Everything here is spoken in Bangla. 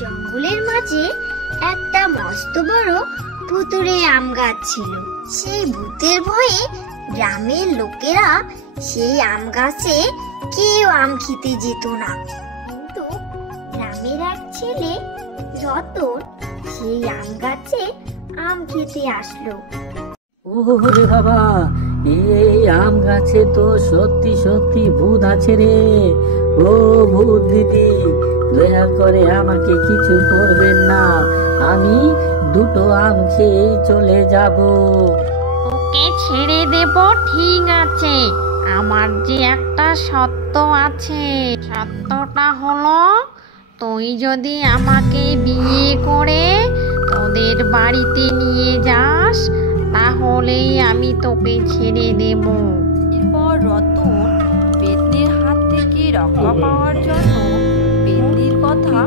জঙ্গলের মাঝে একটা মস্ত বড় ভুতুড়ে আম গাছ ছিল। সেই ভূতের ভয়ে গ্রামের লোকেরা সেই আম গাছে কেউ আম খেতে যেত না। কিন্তু গ্রামের এক ছেলে রতন সেই আম গাছে আম খেতে আসলো। ওরে বাবা, এই আম গাছে তো সত্যি সত্যি ভূত আছে রে। ও ভূত দিদি, দয়া করে আমাকে কিছু করবেন না, আমি দুটো আম খেয়ে চলে যাব। ওকে ছেড়ে দেব, ঠিক আছে। আমার যে একটা সত্য আছে, সত্যটা হলো তুই যদি আমাকে বিয়ে করে তোদের বাড়িতে নিয়ে যাস তাহলেই আমি তোকে ছেড়ে দেব। এরপর রতন পেতনির হাত থেকে রক্ষা পাওয়ার জন্য পেতনির কথা